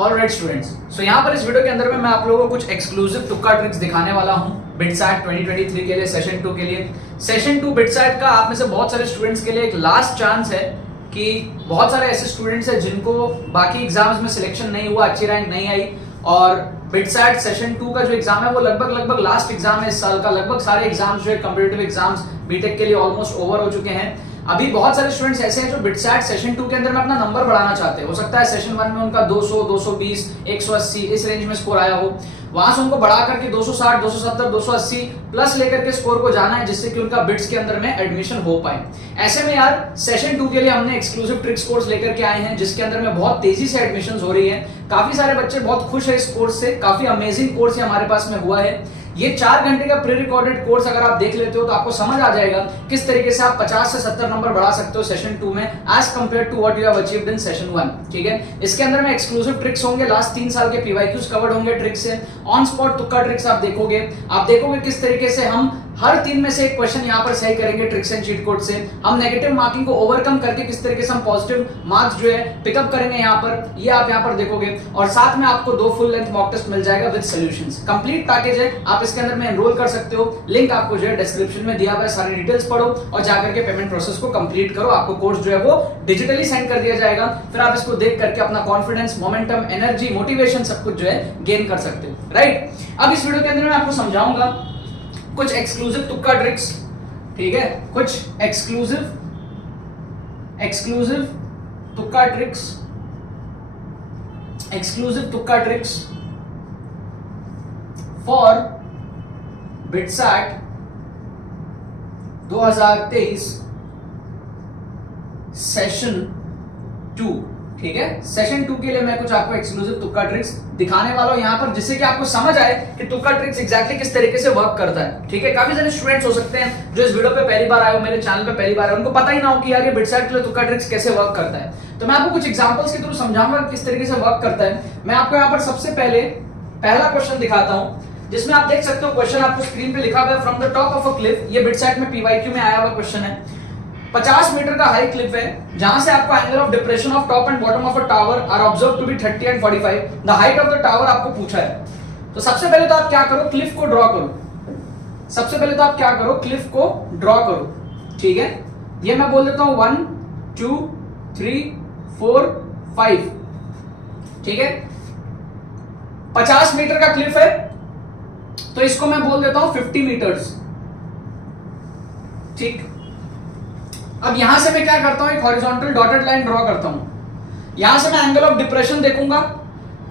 Alright students, सो यहाँ पर इस वीडियो के अंदर में मैं आप लोगों को कुछ एक्सक्लूसिव तुक्का ट्रिक्स दिखाने वाला हूँ बिटसैट 2023 के लिए, सेशन 2 के लिए। सेशन 2 बिटसैट का आप में से बहुत सारे स्टूडेंट्स के लिए एक लास्ट चांस है कि बहुत सारे ऐसे स्टूडेंट्स हैं जिनको बाकी एग्जाम्स में सिलेक्शन नहीं हुआ, अच्छी रैंक नहीं आई, और बिटसैट सेशन 2 का जो एग्जाम है वो लगभग लास्ट एग्जाम है इस साल का। लगभग सारे एग्जाम्स जो है कंपटीटिव एग्जाम्स बीटेक के लिए ऑलमोस्ट ओवर हो चुके हैं। अभी बहुत सारे स्टूडेंट्स ऐसे हैं जो बिटसैट सेशन 2 के अंदर में अपना नंबर बढ़ाना चाहते हैं। हो सकता है सेशन 1 में उनका 200, 220, 180 इस रेंज में स्कोर आया हो, वहां से उनको बढ़ा करके 260, 270, 280 प्लस लेकर के स्कोर को जाना है, जिससे कि उनका बिट्स के अंदर में एडमिशन हो पाए। ऐसे में यार सेशन 2 के लिए हमने एक्सक्लूसिव ट्रिक्स कोर्स लेकर के आए हैं, जिसके अंदर में बहुत तेजी से एडमिशन हो रही है। काफी सारे बच्चे बहुत खुश है इस कोर्स से, काफी अमेजिंग कोर्स हमारे पास में हुआ है। ये 4 घंटे का प्री रिकॉर्डेड कोर्स अगर आप देख लेते हो तो आपको समझ आ जाएगा किस तरीके से आप 50 से 70 नंबर बढ़ा सकते हो सेशन 2 में as compared to what you have achieved in session 1। ठीक है, इसके अंदर में एक्सक्लूसिव ट्रिक्स होंगे, लास्ट 3 साल के पीवाईक्यूज कवर्ड होंगे ट्रिक्स से, ऑन स्पॉट तुक्का ट्रिक्स आप देखोगे किस तरीके से हम हर 3 में से एक क्वेश्चन यहाँ पर सही करेंगे ट्रिक्स एंड चीट कोड से। हम नेगेटिव मार्किंग को ओवरकम करके किस तरीके से हम पॉजिटिव मार्क्स जो है पिकअप करेंगे यहाँ पर, ये आप यहाँ पर देखोगे। और साथ में आपको 2 फुल लेंथ मॉक टेस्ट मिल जाएगा विद सॉल्यूशंस। कंप्लीट पैकेज है, आप इसके अंदर में एनरोल कर सकते हो। लिंक आपको जो है डिस्क्रिप्शन में दिया हुआ है, सारी डिटेल्स पढ़ो और जाकर के पेमेंट प्रोसेस को कंप्लीट करो। आपको कोर्स जो है वो डिजिटली सेंड कर दिया जाएगा, फिर आप इसको देख करके अपना कॉन्फिडेंस, मोमेंटम, एनर्जी, मोटिवेशन सब कुछ जो है गेन कर सकते हो। राइट, अब इस वीडियो के अंदर मैं आपको समझाऊंगा कुछ एक्सक्लूसिव तुक्का ट्रिक्स। ठीक है, कुछ एक्सक्लूसिव तुक्का ट्रिक्स फॉर बिटसैट 2023 सेशन 2। ठीक है, सेशन 2 के लिए मैं कुछ आपको एक्सक्लूसिव तुक्का ट्रिक्स दिखाने वाला हूं यहां पर, जिससे कि आपको समझ आए कि तुक्का ट्रिक्स एग्जैक्टली किस तरीके से वर्क करता है। ठीक है, काफी सारे स्टूडेंट्स हो सकते हैं जो इस वीडियो पे पहली बार आए हो, मेरे चैनल पे पहली बार आए, उनको पता ही ना हो कि यार ये बिटसैट के लिए तुक्का ट्रिक्स कैसे वर्क करता है। तो मैं आपको कुछ एग्जांपल्स के थ्रू समझाऊंगा किस तरीके से वर्क करता है। मैं आपको यहाँ पर सबसे पहले पहला क्वेश्चन दिखाता हूं, जिसमें आप देख सकते हो क्वेश्चन आपको स्क्रीन पे लिखा हुआ है, from the top of a cliff. ये बिटसैट में पीवाईक्यू में आया हुआ क्वेश्चन है। 50 मीटर का हाई क्लिफ है, जहां से आपको angle of depression of top and bottom of a tower are observed to be 30 and 45। The height of the tower आपको पूछा है। तो सबसे पहले तो आप क्या करो, क्लिफ को ड्रॉ करो। क्लिफ को ड्रॉ करो। ठीक है, ये मैं बोल देता हूं 1 2 3 4 5। ठीक है, 50 मीटर का क्लिफ है, तो इसको मैं बोल देता हूं 50 मीटर्स। ठीक, अब यहां से मैं क्या करता हूं, एक हॉरिजॉन्टल डॉटेड लाइन ड्रॉ करता हूं। यहां से मैं एंगल ऑफ डिप्रेशन देखूंगा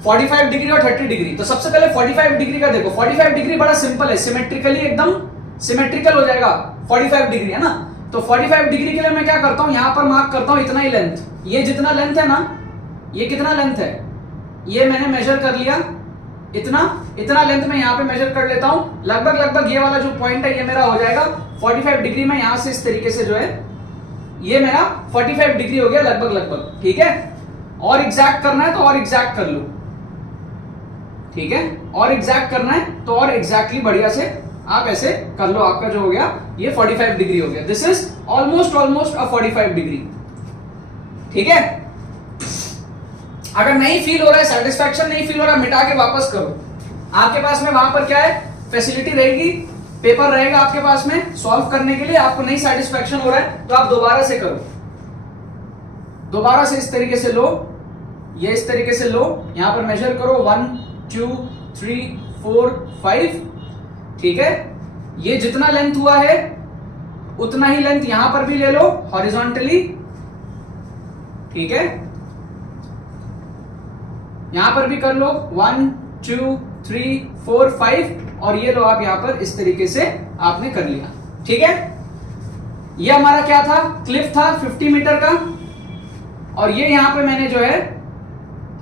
45 डिग्री और 30 डिग्री। तो सबसे पहले 45 डिग्री का देखो। 45 डिग्री बड़ा सिंपल है, सिमेट्रिकली एकदम सिमेट्रिकल हो जाएगा। 45 डिग्री है ना, तो 45 डिग्री के लिए मैं क्या करता हूं, यहां पर मार्क करता हूं इतना ही लेंथ। ये जितना लेंथ है ना, ये कितना लेंथ है, ये मैंने मेजर कर लिया, इतना लेंथ मैं यहां पे मेजर कर लेता हूं। लगभग ये वाला जो पॉइंट है ये मेरा हो जाएगा 45 डिग्री में। यहां से इस तरीके से जो है ये मेरा 45 डिग्री हो गया लगभग। ठीक है, और एग्जैक्ट करना है तो और एग्जैक्ट कर लो। ठीक है, और एग्जैक्ट करना है तो और एग्जैक्टली बढ़िया से आप ऐसे कर लो। आपका जो हो गया ये 45 डिग्री हो गया। This is almost a 45 degree. ठीक है, अगर नहीं फील हो रहा है, सेटिस्फैक्शन नहीं फील हो रहा, मिटा के वापस करो। आपके पास में वहां पर क्या है, फैसिलिटी रहेगी, पेपर रहेगा आपके पास में सॉल्व करने के लिए। आपको नहीं सेटिस्फैक्शन हो रहा है तो आप दोबारा से करो, दोबारा से इस तरीके से लो, ये इस तरीके से लो, यहां पर मेजर करो 1 2 3 4 5। ठीक है, ये जितना लेंथ हुआ है उतना ही लेंथ यहां पर भी ले लो हॉरिजॉन्टली। ठीक है, यहां पर भी कर लो 1 2 3 4 5, और ये लो आप यहां पर इस तरीके से आपने कर लिया। ठीक है, ये हमारा क्या था, क्लिफ था 50 मीटर का, और ये यहां पे मैंने जो है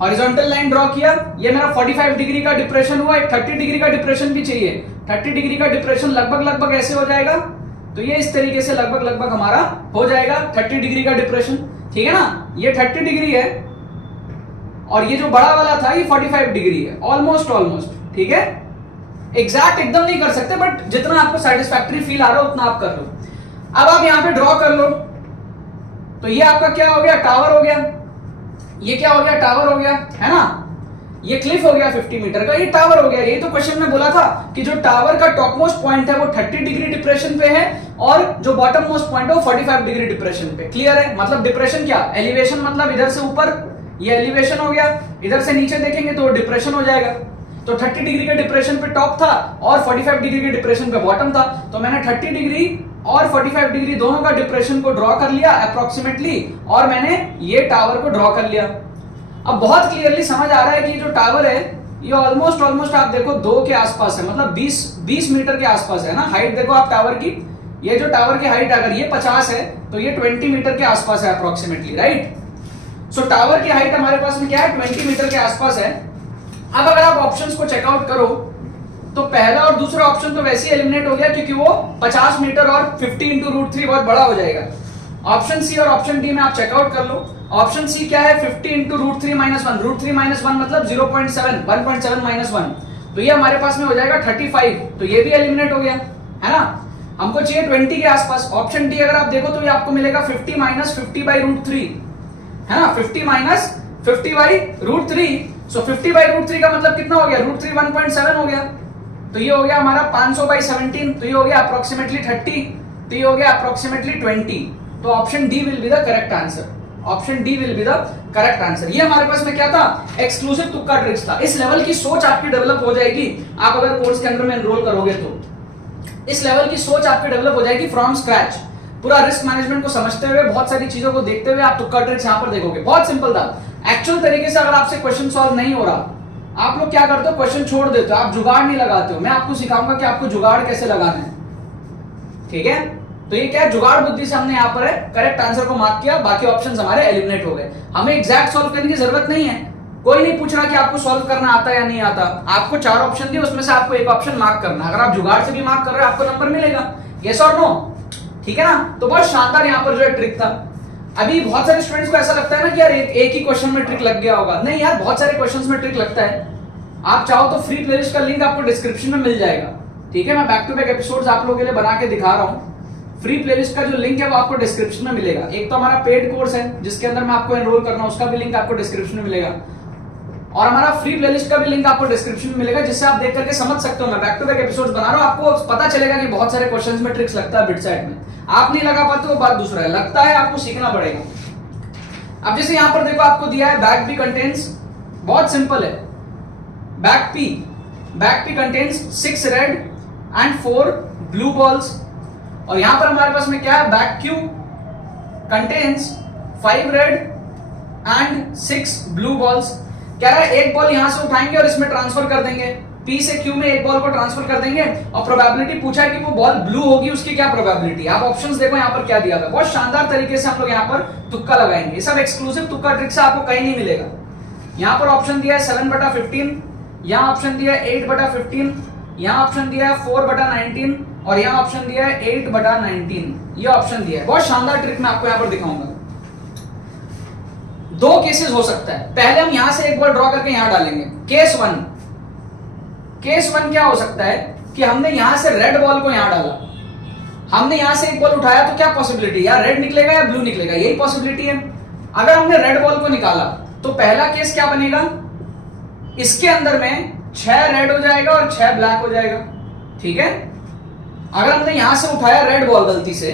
हॉरिजॉन्टल लाइन ड्रॉ किया। ये मेरा 45 डिग्री का डिप्रेशन हुआ, एक 30 डिग्री का डिप्रेशन भी चाहिए। 30 डिग्री का डिप्रेशन लगभग ऐसे हो जाएगा, तो ये इस तरीके से लगभग हमारा हो जाएगा 30 डिग्री का डिप्रेशन। ठीक है ना, ये 30 डिग्री है, और ये जो बड़ा वाला था ये 45 डिग्री है, ऑलमोस्ट। ठीक है, एग्जैक्ट एकदम नहीं कर सकते, बट जितना आपको सेटिस्फैक्टरी फील आ रहा है उतना आप कर लो। अब आप यहां पे ड्रॉ कर लो, तो ये आपका क्या हो गया, टावर हो गया। ये क्या हो गया, टावर हो गया, है ना। ये क्लिफ हो गया 50 मीटर का, ये टावर हो गया। यही तो क्वेश्चन में बोला था कि जो टावर का टॉप मोस्ट पॉइंट है वो 30 डिग्री डिप्रेशन पे है और जो बॉटम मोस्ट पॉइंट है वो 45 डिग्री डिप्रेशन पे। क्लियर है? मतलब डिप्रेशन क्या, एलिवेशन मतलब इधर से ऊपर ये एलिवेशन हो गया, इधर से नीचे देखेंगे तो डिप्रेशन हो जाएगा। तो 30 डिग्री के डिप्रेशन पे टॉप था और 45 डिग्री के डिप्रेशन पे बॉटम था। तो मैंने 30 डिग्री और 45 डिग्री दोनों का डिप्रेशन को ड्रॉ कर लिया अप्रोक्सीमेटली, और मैंने ये टावर को ड्रॉ कर लिया। अब बहुत क्लियरली समझ आ रहा है कि जो टावर है ये ऑलमोस्ट आप देखो 2 के आसपास है, मतलब 20 मीटर के आसपास है ना। हाइट देखो आप टावर की, ये जो टावर की हाइट अगर ये 50 है तो ये 20 मीटर के आसपास है अप्रोक्सीमेटली, राइट। सो टावर की हाइट हमारे पास में क्या है, 20 मीटर के आसपास है। अब अगर आप ऑप्शंस को चेकआउट करो तो पहला और दूसरा ऑप्शन तो वैसे ही एलिमिनेट हो गया क्योंकि वो 50 मीटर और 50 इंटू रूट 3 बहुत बड़ा हो जाएगा। ऑप्शन सी और ऑप्शन डी में आप चेकआउट कर लो। ऑप्शन सी क्या है, 50 into root 3 minus 1, root 3 minus 1 मतलब 0.7, 1.7 माइनस 1, तो ये हमारे पास में हो जाएगा 35, तो ये भी एलिमिनेट हो गया, है ना। हमको चाहिए 20 के आसपास। ऑप्शन डी अगर आप देखो तो ये आपको मिलेगा 50 माइनस 50 बाई रूट 3, है ना, 50 minus 50 by root 3। So 50 by root 3 का मतलब कितना हो गया, रूट 3 1.7 हो गया, तो ये हो गया हमारा 500 बाई 17, तो ये हो गया अप्रोक्सीमेटली 30, तो ये हो गया अप्रोक्सीमेटली 20। तो option D will be the correct answer, option D will be the correct answer. ये हमारे पास में क्या था, एक्सक्लूसिव तुक्का ट्रिक्स था। इस लेवल की सोच आपकी डेवलप हो जाएगी आप अगर कोर्स के अंदर में एनरोल करोगे तो। इस लेवल की सोच आपकी डेवलप हो जाएगी फ्रॉम स्क्रैच, पूरा रिस्क मैनेजमेंट को समझते हुए, बहुत सारी चीजों को देखते हुए आप तुक्का ट्रिक्स यहां पर देखोगे। बहुत सिंपल था। एक्चुअल तरीके से अगर आपसे क्वेश्चन सॉल्व नहीं हो रहा, आप लोग क्या करते हो, क्वेश्चन छोड़ देते हो, आप जुगाड़ नहीं लगाते हो। मैं आपको सिखाऊंगा कि आपको जुगाड़ कैसे लगाना है, ठीक है। तो ये क्या है, जुगाड़ बुद्धि से हमने यहाँ पर है करेक्ट आंसर को मार्क किया, बाकी ऑप्शंस हमारे एलिमिनेट हो गए। हमें एग्जैक्ट सॉल्व करने की जरूरत नहीं है, कोई नहीं पूछ रहा कि आपको सॉल्व करना आता है या नहीं आता। आपको 4 ऑप्शन दिए, उसमें से आपको एक ऑप्शन मार्क करना। अगर आप जुगाड़ से भी मार्क कर रहे हो आपको नंबर मिलेगा, यस और नो, ठीक है ना। तो बहुत शानदार यहाँ पर जो है ट्रिक था। अभी बहुत सारे स्टूडेंट्स को ऐसा लगता है ना कि यार एक ही क्वेश्चन में ट्रिक लग गया होगा। नहीं यार, बहुत सारे क्वेश्चंस में ट्रिक लगता है। आप चाहो तो फ्री प्लेलिस्ट का लिंक आपको डिस्क्रिप्शन में मिल जाएगा, ठीक है। मैं बैक टू बैक एपिसोड्स आप लोगों के लिए बना के दिखा रहा हूँ। फ्री प्लेलिस्ट का जो लिंक है वो आपको डिस्क्रिप्शन में मिलेगा। एक तो हमारा पेड कोर्स है जिसके अंदर मैं आपको एनरोल करना, उसका भी लिंक आपको डिस्क्रिप्शन में मिलेगा, और हमारा फ्री प्लेलिस्ट का भी लिंक आपको डिस्क्रिप्शन में मिलेगा, जिससे आप देख करके समझ सकते हो। मैं बैक टू बैक एपिसोड्स बना रहा हूँ, आपको पता चलेगा कि बहुत सारे क्वेश्चंस में ट्रिक्स लगता है बिटसाइट में। आप नहीं लगा पाते वो बात दूसरा है, लगता है आपको सीखना पड़ेगा। अब जैसे यहां पर देखो आपको दिया है बैग पी कंटेन्स, बहुत सिंपल है। Bag P contains 6 red and 4 blue balls, और यहां पर हमारे पास में क्या है, bag Q contains 5 red and 6 blue balls. कह रहा है एक बॉल यहां से उठाएंगे और इसमें ट्रांसफर कर देंगे, पी से क्यू में एक बॉल को ट्रांसफर कर देंगे, और प्रोबेबिलिटी पूछा है कि वो बॉल ब्लू होगी, उसकी क्या प्रोबेबिलिटी। आप ऑप्शंस देखो यहाँ पर क्या दिया था, बहुत शानदार तरीके से हम लोग यहाँ पर तुक्का लगाएंगे। ये सब एक्सक्लूसिव तुक्का ट्रिक से आपको कहीं नहीं मिलेगा। यहाँ पर ऑप्शन दिया है 7/15, यहाँ ऑप्शन दिया है 8/15, यहाँ ऑप्शन दिया है 4/19, और यहाँ ऑप्शन दिया है 8/19। ये ऑप्शन दिया है, बहुत शानदार ट्रिक मैं आपको यहाँ पर दिखाऊंगा। 2 केसेस हो सकता है। पहले हम यहां से एक बॉल ड्रॉ करके यहां डालेंगे। केस वन क्या हो सकता है कि हमने यहां से रेड बॉल को यहां डाला, हमने यहां से एक बॉल उठाया, तो क्या पॉसिबिलिटी, या रेड निकलेगा या ब्लू निकलेगा, यही पॉसिबिलिटी है। अगर हमने रेड बॉल को निकाला तो पहला केस क्या बनेगा, इसके अंदर में 6 रेड हो जाएगा और 6 ब्लैक हो जाएगा, ठीक है। अगर हमने यहां से उठाया रेड बॉल, गलती से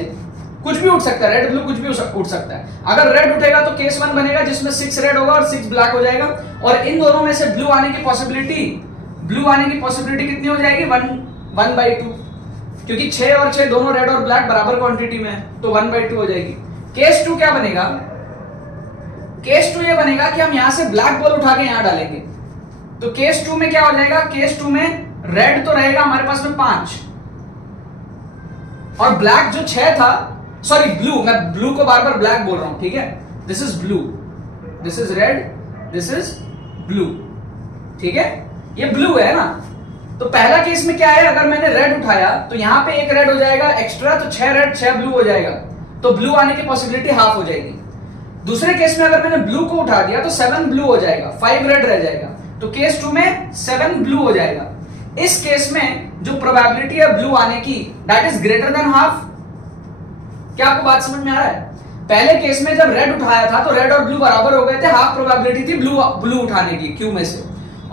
कुछ भी उठ सकता है, रेड ब्लू कुछ भी उठ सकता है। अगर रेड उठेगा तो केस 1 बनेगा जिसमें 6 रेड होगा और 6 ब्लैक हो जाएगा, और इन दोनों में से ब्लू आने की पॉसिबिलिटी कितनी हो जाएगी, 1/2, क्योंकि 6 और 6 दोनों रेड और ब्लैक बराबर क्वांटिटी में है, तो 1/2 हो जाएगी। केस 2 क्या बनेगा, केस 2 ये बनेगा कि हम यहां से ब्लैक बॉल उठा के यहां डालेंगे, तो केस 2 में क्या हो जाएगा, केस 2 में रेड तो रहेगा हमारे पास में 5, और ब्लैक जो 6 था, सॉरी ब्लू, मैं ब्लू को बार बार ब्लैक बोल रहा हूं, ठीक है। This is blue, this is red, this is blue, ठीक है, ये ब्लू है ना। तो पहला केस में क्या है, अगर मैंने रेड उठाया तो यहां पे एक रेड हो जाएगा एक्स्ट्रा, तो 6 रेड 6 ब्लू हो जाएगा, तो ब्लू आने की पॉसिबिलिटी हाफ हो जाएगी। दूसरे केस में अगर मैंने ब्लू को उठा दिया तो 7 ब्लू हो जाएगा, 5 रेड रह जाएगा, तो केस 2 में 7 ब्लू हो जाएगा। इस केस में जो प्रोबेबिलिटी है ब्लू आने की, that is greater than half. क्या आपको बात समझ में आ रहा है? पहले केस में जब रेड उठाया था तो रेड और ब्लू बराबर हो गए थे, हाफ प्रोबेबिलिटी थी ब्लू उठाने की क्यू में से।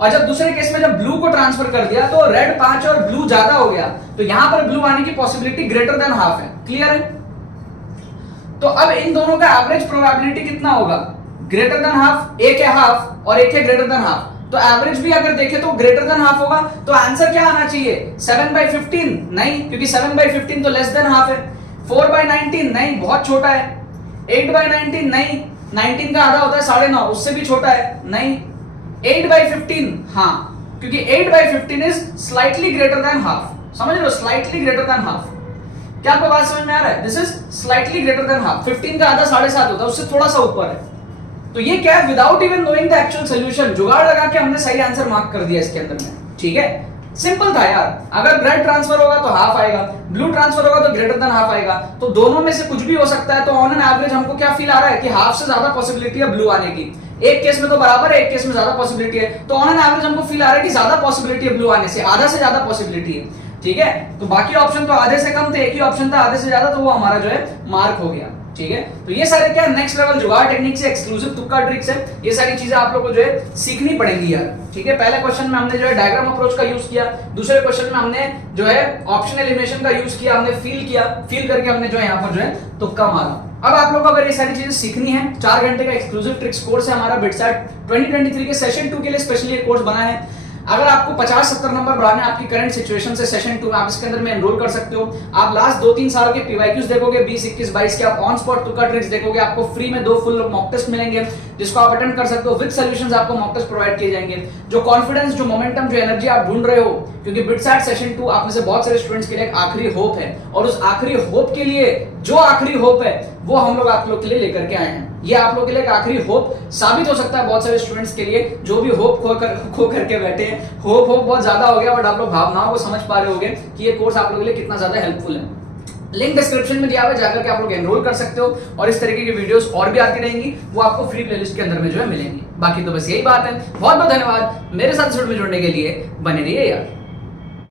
और जब दूसरे केस में जब ब्लू को ट्रांसफर कर दिया तो रेड 5 और ब्लू ज्यादा हो गया, तो यहां पर ब्लू आने की पॉसिबिलिटी ग्रेटर देन हाफ है। क्लियर है? तो अब इन दोनों का एवरेज प्रोबेबिलिटी कितना होगा? ग्रेटर देन हाफ, एक है हाफ और एक है ग्रेटर देन हाफ, तो एवरेज भी अगर देखें तो ग्रेटर देन हाफ होगा। तो आंसर क्या आना चाहिए? 7/15 नहीं, क्योंकि 7/15 तो लेस देन हाफ है। 4/19 नहीं, बहुत छोटा है। 8/19 नहीं, 19 का आधा होता है 9.5, उससे भी छोटा है, नहीं। 8/15 हाँ, क्योंकि 8/15 is slightly greater than half. समझ रहे हो? Slightly greater than half. क्या आपको बात समझ में आ रहा है? This is slightly greater than half. 15 का आधा 7.5 होता है, उससे थोड़ा सा ऊपर है। तो ये क्या है? Without even knowing the actual solution, जुगाड़ लगा के हमने सही आंसर मार्क कर दिया इसके अंदर में। ठीक है, सिंपल था यार। अगर रेड ट्रांसफर होगा तो हाफ आएगा, ब्लू ट्रांसफर होगा तो ग्रेटर देन हाफ आएगा, तो दोनों में से कुछ भी हो सकता है। तो ऑन एन एवरेज हमको क्या फील आ रहा है कि हाफ से ज्यादा पॉसिबिलिटी है ब्लू आने की। एक केस में तो बराबर है, एक केस में ज्यादा पॉसिबिलिटी है, तो ऑन एन एवरेज हमको फील आ रहा है कि ज्यादा पॉसिबिलिटी है ब्लू आने से, आधा से ज्यादा पॉसिबिलिटी है। ठीक है, तो बाकी ऑप्शन तो आधे से कम थे, एक ही ऑप्शन था आधे से ज्यादा, तो वो हमारा जो है मार्क हो गया। ठीक है, तो ये सारे क्या नेक्स्ट लेवल जुगाड़ टेक्निक से एक्सक्लूसिव तुक्का ट्रिक्स है। ये सारी चीजें आप लोगों को जो है सीखनी पड़ेंगी यार। ठीक है, पहले क्वेश्चन में हमने जो है डायग्राम अप्रोच का यूज किया, दूसरे क्वेश्चन में हमने जो है ऑप्शन एलिमिनेशन का यूज किया, हमने फील किया, फील करके हमने जो है यहाँ पर जो है तुक्का मारा। अब आप लोगों को अगर ये सारी चीजें सीखनी है, 4 घंटे का एक्सक्लूसिव ट्रिक्स कोर्स है हमारा बिटसैट 2023 के सेशन 2 के लिए स्पेशली एक कोर्स बना है। अगर आपको 50-70 नंबर बढ़ाने आपकी करंट सिचुएशन से सेशन 2 में, आप इसके अंदर में एनरोल कर सकते हो। आप लास्ट 2-3 साल के पीवाईक्यूज देखोगे, 20, 21, 22 के, आप ऑन स्पॉट तुक्का ट्रिक्स देखोगे, आपको फ्री में 2 फुल मॉक टेस्ट मिलेंगे जिसको आप अटेंड कर सकते हो। विद सॉल्यूशंस आपको मॉक टेस्ट प्रोवाइड किए जाएंगे। जो कॉन्फिडेंस, जो मोमेंटम, जो एनर्जी आप ढूंढ रहे हो, क्योंकि बिटसैट सेशन 2 आप में से बहुत सारे स्टूडेंट्स के लिए एक आखिरी होप है, और उस आखिरी होप के लिए, जो आखिरी होप है वो हम लोग आप लोग के लिए लेकर के आए हैं। ये आप लोग के लिए एक आखिरी होप साबित हो सकता है बहुत सारे स्टूडेंट्स के लिए जो भी होप खो करके बैठे हैं। होप बहुत ज्यादा हो गया, बट आप लोग भावनाओं को समझ पा रहे होंगे कि ये कोर्स आप लोगों के लिए कितना ज्यादा हेल्पफुल है। लिंक डिस्क्रिप्शन में दिया हुआ है, जाकर के आप लोग एनरोल कर सकते हो, और इस तरीके की वीडियोस और भी आती रहेंगी, वो आपको फ्री प्लेलिस्ट के अंदर में जो है मिलेंगी। बाकी तो बस यही बात है। बहुत बहुत धन्यवाद मेरे साथ जुड़ने के लिए। बने रहिए यार।